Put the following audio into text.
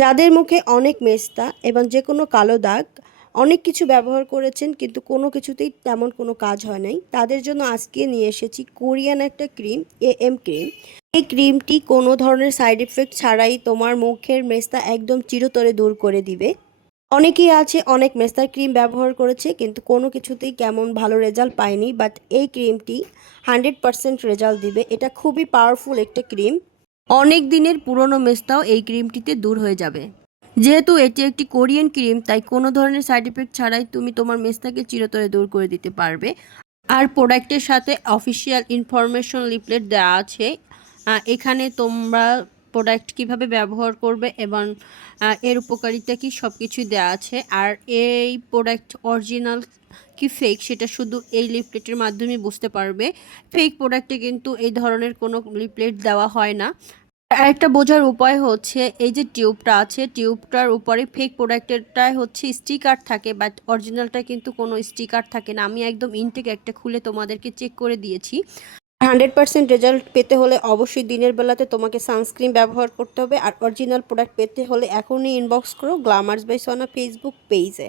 যাদের মুখে অনেক মেস্তা এবং যে কোনো কালো দাগ, অনেক কিছু ব্যবহার করেছেন কিন্তু কোনো কিছুতেই তেমন কোনো কাজ হয় নাই, তাদের জন্য আজকে নিয়ে এসেছি কোরিয়ান একটা ক্রিম, এএম ক্রিম। এই ক্রিমটি কোনো ধরনের সাইড ইফেক্ট ছাড়াই তোমার মুখের মেস্তা একদম চিরতরে দূর করে দিবে। অনেকেই আছে অনেক মেস্তার ক্রিম ব্যবহার করেছে কিন্তু কোনো কিছুতেই কেমন ভালো রেজাল্ট পায়নি, বাট এই ক্রিমটি 100% রেজাল্ট দিবে। এটা খুবই পাওয়ারফুল একটা ক্রিম। অনেক দিনের পুরনো মেস্তাও এই ক্রিমটিতে দূর হয়ে যাবে। যেহেতু এটি একটি কোরিয়ান ক্রিম, তাই কোনো ধরনের সাইড ইফেক্ট ছাড়াই তুমি তোমার মেস্তাকে চিরতরে দূর করে দিতে পারবে। আর প্রোডাক্টের সাথে অফিসিয়াল ইনফরমেশন লিফলেট দেওয়া আছে। এখানে তোমরা প্রোডাক্ট কিভাবে ব্যবহার করবে এবং এর উপকারিতা কি সব কিছুই দেওয়া আছে। আর এই প্রোডাক্ট অরিজিনাল কি ফেক সেটা শুধু এই লিফলেটের মাধ্যমে বুঝতে পারবে। ফেক প্রোডাক্টে কিন্তু এই ধরনের কোনো লিফলেট দেওয়া হয় না। আরেকটা বোঝার উপায় হচ্ছে, এই যে টিউবটা আছে, টিউবটার উপরে ফেক প্রোডাক্টেরটায় হচ্ছে স্টিকার থাকে, বাট অরিজিনালটা কিন্তু কোনো স্টিকার থাকে না। আমি একদম ইনটেক একটা খুলে তোমাদেরকে চেক করে দিয়েছি। 100% রেজাল্ট পেতে হলে অবশ্যই দিনের বেলাতে তোমাকে সানস্ক্রিন ব্যবহার করতে হবে। আর অরিজিনাল প্রোডাক্ট পেতে হলে এখনই ইনবক্স করো গ্ল্যামার্স বাই সোনা ফেসবুক পেজে।